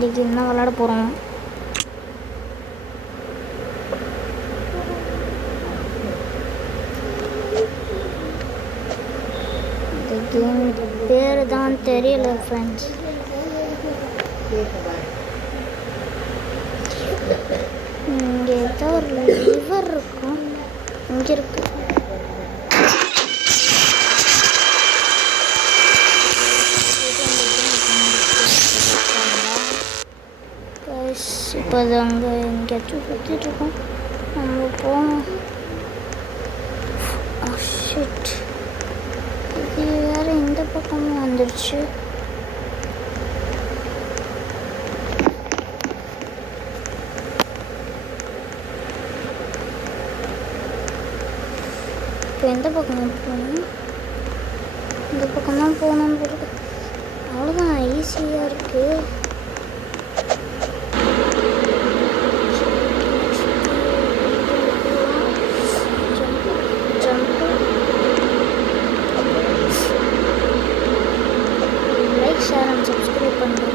இன்றைக்கி என்ன விளாட போகிறோம்? இந்த கேம் பேர் தான் தெரியல ஃப்ரெண்ட்ஸ். இங்கே ஏதோ ஒரு லிவர் இருக்கும். இங்கே இருக்கு. இப்போ அது அங்கே எங்கேயாச்சும் சுற்றிட்டுருக்கோம். நம்ம போவோம். ஷிட், இது வேறு இந்த பக்கமும் வந்துடுச்சு. இப்போ எந்த பக்கம் போகணும்? இந்த பக்கம் தான் போகணும்னு போகிறது. அவ்வளோதான், ஈஸியாக இருக்குது. லைக், ஷேர் அண்ட் சப்ஸ்கிரைப் பண்ணுங்க.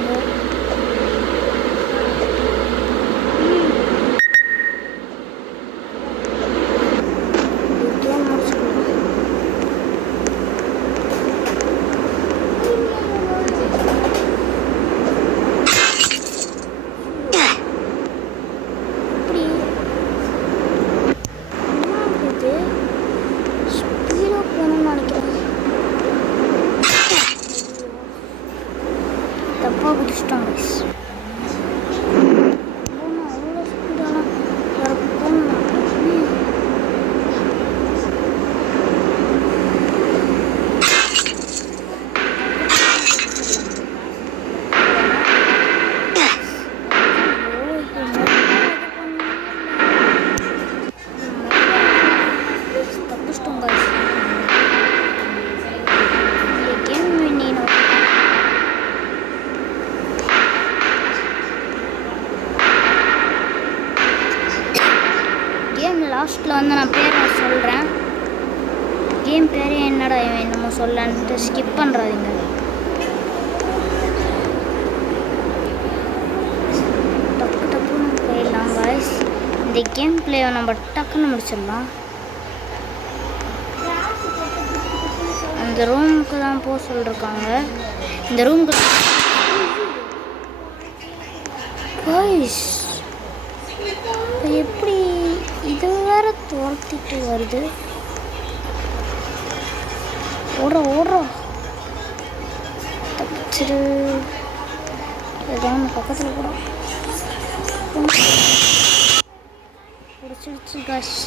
தப்பாக பிடிச்சிட்டோம் கைஸ். அவ்வளோ ஸ்பீடெல்லாம் தப்பிச்சிட்டோம் கைஸ். கேம் லாஸ்ட்டில் வந்து நான் பேரை சொல்கிறேன். கேம் பேரே என்னடா என்னமோ சொல்லன்ட்டு ஸ்கிப் பண்ணுறாதீங்க. டக்கு டக்குன்னு போயிடலாம் காய்ஸ். இந்த கேம் பிளேயை நம்ம டக்குன்னு முடிச்சிடலாம். அந்த ரூமுக்கு தான் போக சொல்லியிருக்காங்க. இந்த ரூமுக்கு காய்ஸ் எப்படி இது வேற துரத்திட்டு வருது? ஓடுறோம் தப்பிச்சிரு. ஏதாவது பக்கத்தில் கூட பிடிச்சிருச்சு காஷ்.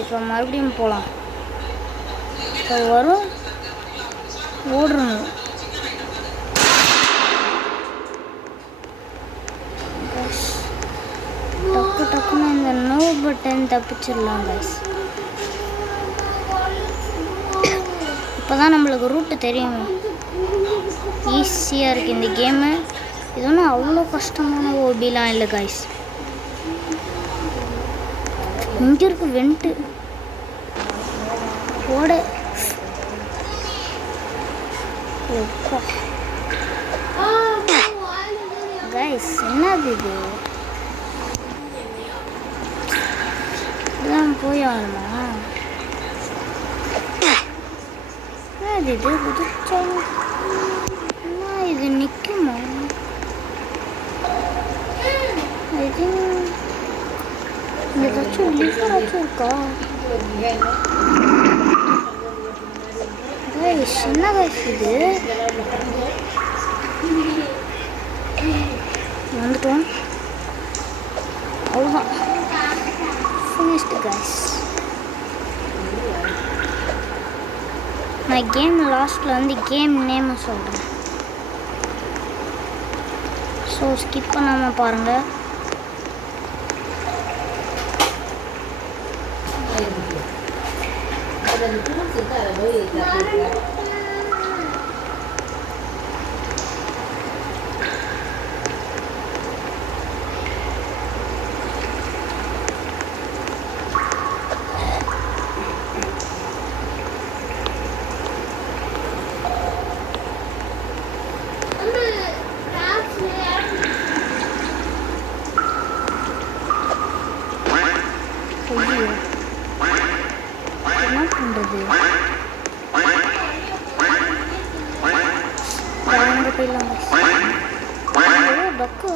இப்போ மறுபடியும் போகலாம். இப்போ வரும், ஓடுறணும். டக்கு டக்குன்னு இந்த நோ பட்டன் தப்பிச்சிடலாம் கைஸ். இப்போ தான் நம்மளுக்கு ரூட்டு தெரியும். ஈஸியாக இருக்குது இந்த கேமு. இது ஒன்றும் அவ்வளோ கஷ்டமான ஓபிலாம் இல்லை கைஸ். இங்கே இருக்கு வெண்ட்டு ஓட. கைஸ் என்னது இது? இதெல்லாம் போய் ஆகணுமா? இது குதிச்சா இது நிற்குமா? இது ஏதாச்சும் லிவராச்சும் இருக்கா? கைஸ் என்ன கைஸ் இது? வந்துட்டோம். அவ்வளோதான், finished guys. நான் கேம் லாஸ்ட்டில் வந்து கேம் நேமை சொல்கிறேன். ஸோ ஸ்கிப் பண்ணாமல் பாருங்கள். போயிடலாம் டக்கு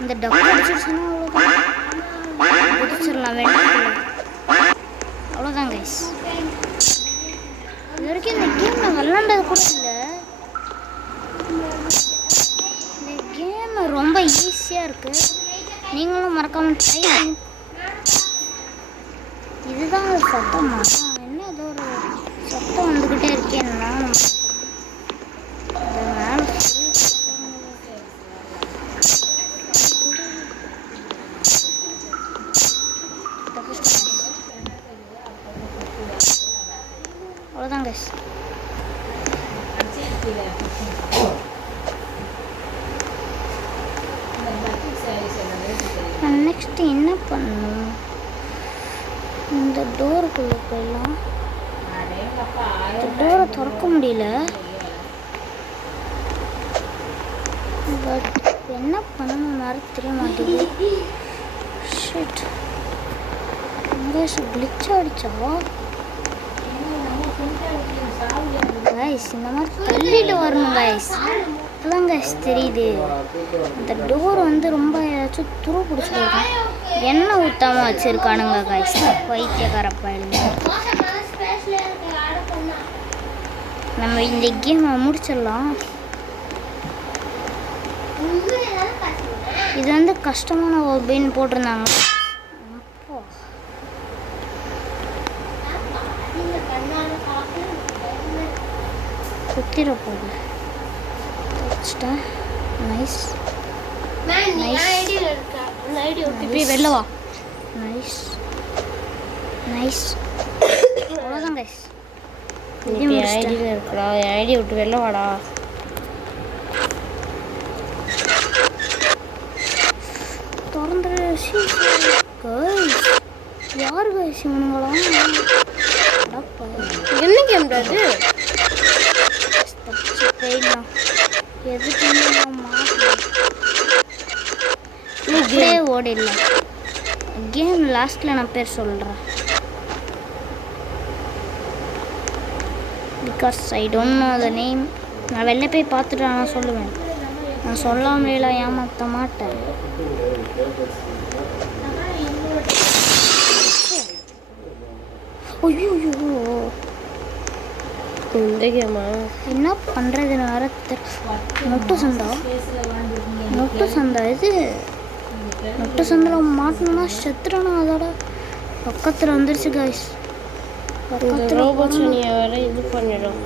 இந்த டக்கு அடிச்சிருச்சுன்னா குதிச்சிடலாம் அவ்வளோதான் கைஸ். இது வரைக்கும் இந்த கேம் விளாண்டது கூட இல்லை. இந்த கேம் ரொம்ப ஈஸியாக இருக்குது. நீங்களும் மறக்காமல் ட்ரை பண்ணி. இதுதான் ஒரு சத்தமா? என்ன ஏதோ ஒரு சத்தம் வந்துக்கிட்டே இருக்கேன்னா அவ்வளோதான் கைஸ். நெக்ஸ்ட் என்ன பண்ணணும்? இந்த டோருக்குள்ளே போயிடலாம். இந்த டோரை திறக்க முடியல. பட் என்ன பண்ணணும் தெரிய மாட்டேங்குது. ஷிட், கிளிச் ஆகிடுச்சா கைஸ்? இந்த மாதிரி தள்ளிட்டு வரணும் கைஸ். இப்போதான் கைஸ் தெரியுது. இந்த டோர் வந்து ரொம்ப ஏதாச்சும் துரு பிடிச்சிருக்கோம். எண்ணெய் ஊற்றாமல் வச்சுருக்கானுங்க கைஸ். பைத்தியக்கார பயிலுங்க. நம்ம இந்த கேமை முடிச்சிடலாம். இது வந்து கஷ்டமான ஒபின்னு போட்டிருந்தாங்க. குத்திர போகுது. நைஸ் வெளில வா. Nice nice. அவ்வளோதான் கைஸ். ஐடியில் இருக்குடா. என் ஐடியை விட்டு வெளில வாடா. திறந்து கைஸ். யார் கைஸ் இவனுங்களாம்? என்ன கேம் அது? போயிடலாம். எதுக்குமே மாட்டே ஓடிடலாம். கேம் லாஸ்ட்டில் நான் பேர் சொல்கிறேன். Because I don't know the name. நான் வெளில போய் பார்த்துட்டு நான் சொல்லுவேன். நான் சொல்லாமலாம் ஏமாற்ற மாட்டேன். ஐயோ இந்த கேமா என்ன பண்ணுறதுன்னு வேற நொட்டு சந்தா. நொட்டு சந்தா இது. நொட்டு சந்தில் மாட்டணும்னா செத்துறனா? அதோட பக்கத்தில் வந்துருச்சு கைஸ். பக்கத்தில் வேற இது பண்ணிடும்.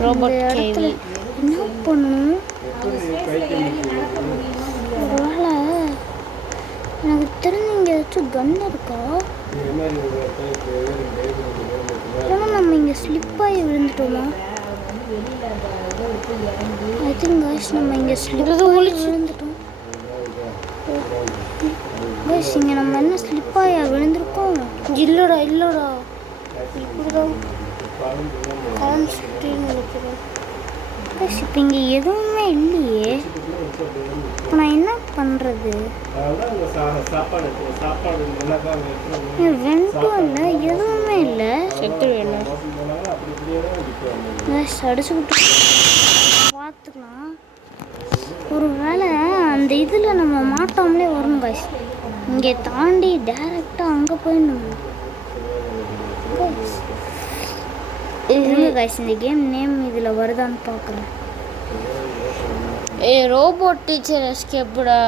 இடத்துல என்ன பண்ணணும்? ஒருவேளை எனக்கு தெரிஞ்சு இங்கே ஏதாச்சும் கன் இருக்கா? ஏன்னா நம்ம இங்கே ஸ்லிப்பாகி விழுந்துட்டோமா? ஐ திங்க் கைஸ் நம்ம இங்கே ஸ்லிப்பாகி விழுந்துட்டோம் கைஸ். இங்கே நம்ம என்ன ஸ்லிப்பாகி விழுந்திருக்கோம்? இல்லைடா இப்படிதான் நினைக்கிறேன் கைஸ். இப்போ இங்கே எதுவுமே இல்லையே. இப்போ நான் என்ன பண்ணுறது? வெண்டும் இல்லை, எதுவுமே இல்லை. செத்து வேணும் அடிச்சுக்கிட்டு பார்த்துக்கலாம். ஒரு வேளை அந்த இதில் நம்ம மாட்டாமலே வரணும் கைஸ். இங்கே தாண்டி டேரெக்டாக அங்கே போயிடணும் கைஸ். இந்த கேம் நேம் இதில் வருதான்னு பார்க்குறேன். ரோபோட் டீச்சர் எஸ்கேப்டா.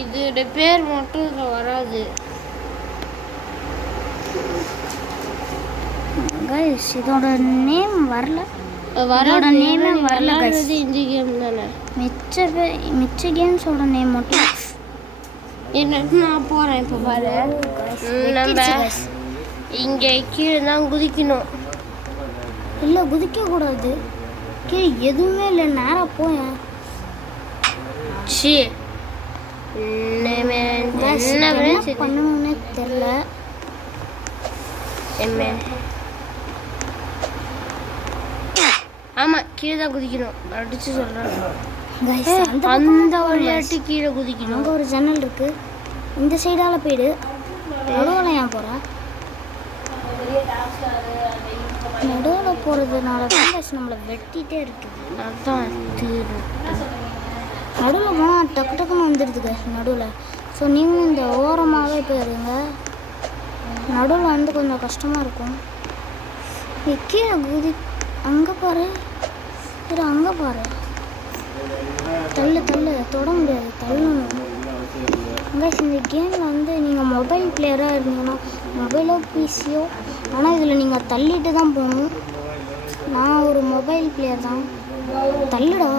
இதோட பேர் மட்டும் இதில் வராது கைஸ். இதோட நேம் வரல. இதோட நேமே வரல கைஸ். இந்த கேம் தானே. மிச்ச கேம்ஸோட நேம் மட்டும் என்ன. நான் போகிறேன் இப்போ பாரு. நம்ம இங்கே கீழே தான் குதிக்கணும். இல்லை குதிக்கக்கூடாது. கீழே எதுவுமே இல்லை. நேராக போயேன். என்ன பண்ணணும்னே தெரியல. ஆமாம் கீழே தான் குதிக்கணும். அடிச்சு சொல்கிறேன். அந்த விளையாட்டு கீழே குதிக்கணும். அங்கே ஒரு ஜன்னல் இருக்குது. இந்த சைடால் போயிடு. நடுவில் ஏன் போகிறேன்? நடுவில் போகிறதுனால தான் நம்மளை வெட்டிகிட்டே இருக்குது. அதான் நடுவில் போனால் டக்கு டக்குன்னு வந்துடுதுங்க நடுவில். ஸோ நீங்களும் இந்த ஓரமாகவே போயிடுங்க. நடுவில் வந்து கொஞ்சம் கஷ்டமாக இருக்கும். கீழே குதி. அங்கே பாரு, சரி அங்கே பாரு. தள்ளு தள்ளு, தொட முடியாது, தள்ளணும். இந்த கேமில் வந்து நீங்கள் மொபைல் பிளேயராக இருந்தீங்கன்னா மொபைலோ பிசியோ, ஆனால் இதில் நீங்கள் தள்ளிட்டு தான் போகணும். நான் ஒரு மொபைல் பிளேயர் தான். தள்ளுடா.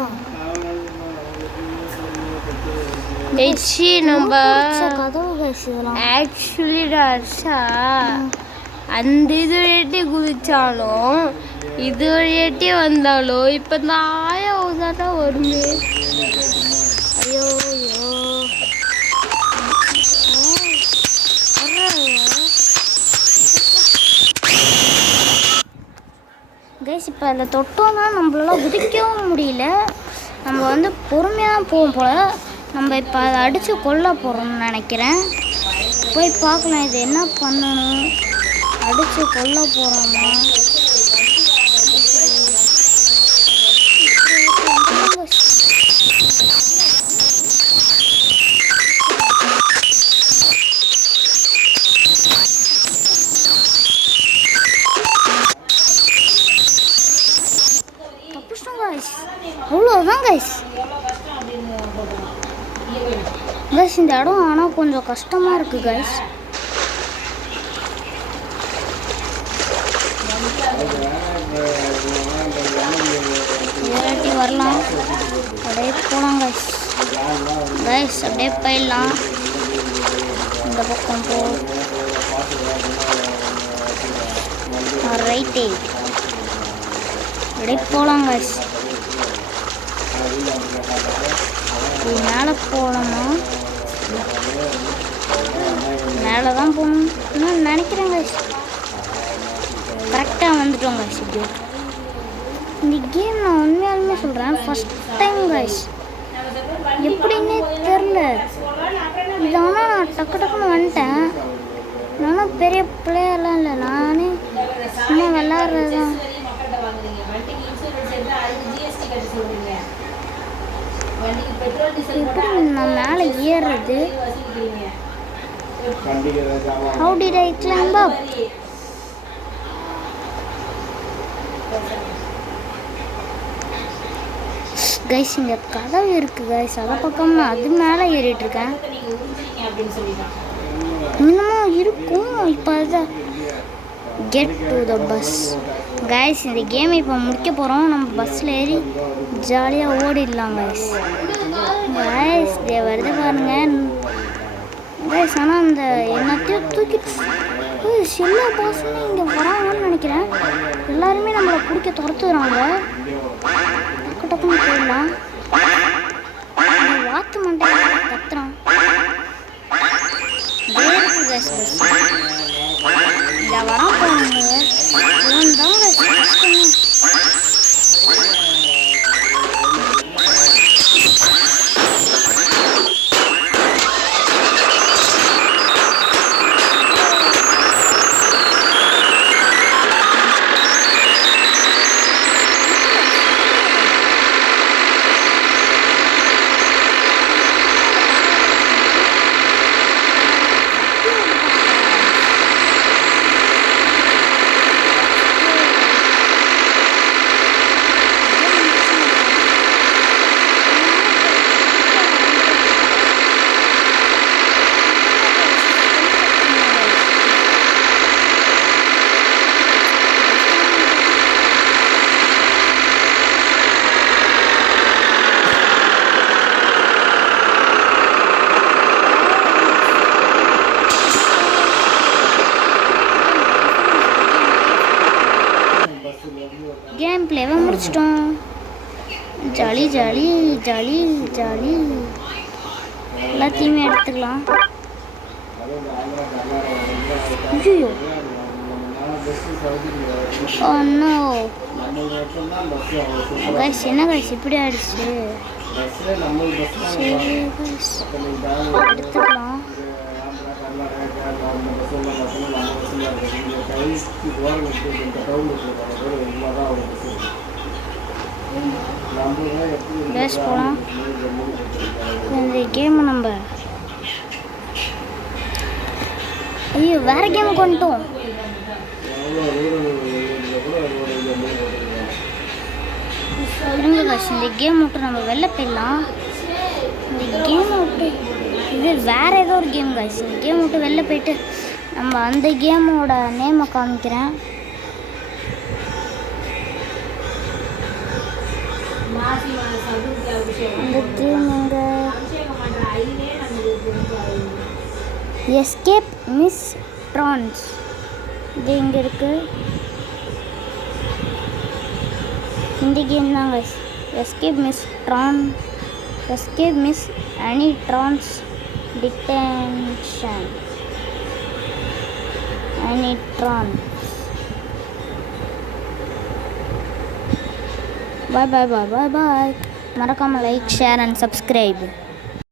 நம்ம கதவு பேசுதலாம். ஆக்சுவலி அந்த இது வழியாட்டி குதிச்சாலும் இது வழியாட்டி வந்தாலும் இப்போ நான் தான் வருமே. ஐயோ ஐயோ கைஸ், இப்போ அதில் தொட்டோம்னா நம்மளால குதிக்கவும் முடியல. நம்ம வந்து பொறுமையாக தான் போகும் போல். நம்ம இப்போ அதை அடித்து கொல்ல போகிறோம்னு நினைக்கிறேன். போய் பார்க்கலாம் இது என்ன பண்ணணும். அடித்து கொல்ல போகிறோமா? அவ்வளோதான் கைஸ். கைஸ் இந்த இடம் ஆனால் கொஞ்சம் கஷ்டமாக இருக்குது கைஸ். ஏறாட்டி வரலாம், அப்படியே போகலாம் கைஸ். கைஸ் அப்படியே போயிடலாம். இந்த பக்கம் போ. ரைட்டே அப்படியே போகலாம் கைஸ். மேலே போகலாமா? மேலே தான் போகணும் நினைக்கிறேன் கைஸ். கரெக்டாக வந்துட்டோம் கைஸ். இப்படி இந்த கேம் நான் உண்மையாலுமே சொல்கிறேன், ஃபஸ்ட் டைம் கைஸ். எப்படின்னே தெரில இது. ஆனால் நான் டக்கு டக்குன்னு வந்துட்டேன். நானும் பெரிய பிளேயர்லாம் இல்லை, நானே சும்மா விளாட்றது தான். எப்படி நான் மேலே ஏறுறது? How did I climb up? Guys இங்கே கதவு இருக்குது கைஸ். அதை பக்கம் நான் அது மேலே ஏறிட்டு இருக்கேன். இன்னமும் இருக்கும். இப்போ அதை get to the bus guys. இந்த கேமை இப்போ முடிக்க போகிறோம். நம்ம பஸ்ஸில் ஏறி ஜாலியாக ஓடிடலாம் கைஸ். கைஸ் இதே வருது பாருங்க கைஸ். ஆனால் அந்த எல்லாத்தையும் தூக்கிட்டு எல்லா பஸ்ஸுமே இங்கே வராங்கன்னு நினைக்கிறேன். எல்லாருமே நம்மளை பிடிக்க துரத்துறாங்க. டக்கு டக்குன்னு போயிடலாம். வாத்து மண்டை கத்துறான். இருக்கு கைஸ் பஸ். இதில் வர போனாங்க இவன் தான் கஷ்டமே. கேம் பிளேவை முடிச்சிட்டோம். Jolly jolly jolly jolly. எல்லாத்தையுமே எடுத்துக்கலாம். ஐயோ நோ கைஸ், என்ன கைஸ் இப்படி ஆயிடுச்சு. சரி கைஸ் எடுத்துக்கலாம். பேஸ் போகலாம். இந்த கேம் நம்ம ஐயோ வேற கேம் கொண்டுட்டோம். இருங்க காசு, இந்த கேம் விட்டு நம்ம வெளில போயிடலாம். இந்த கேம் விட்டு இது வேற ஏதோ ஒரு கேம் காசு. இந்த கேம் விட்டு வெளில போயிட்டு நம்ம அந்த கேமோட நேமை காமிக்கிறேன். இந்த கேம் எங்க எஸ்கேப் மிஸ் ட்ரான்ஸ், இது எங்கே இருக்குது? இந்த கேம் தாங்க எஸ்கேப் மிஸ் அனி ட்ரான்ஸ் டிடென்ஷன் அனிட்ரான். பாய். மறக்காமல் லைக், ஷேர் அண்ட் சப்ஸ்கிரைப்.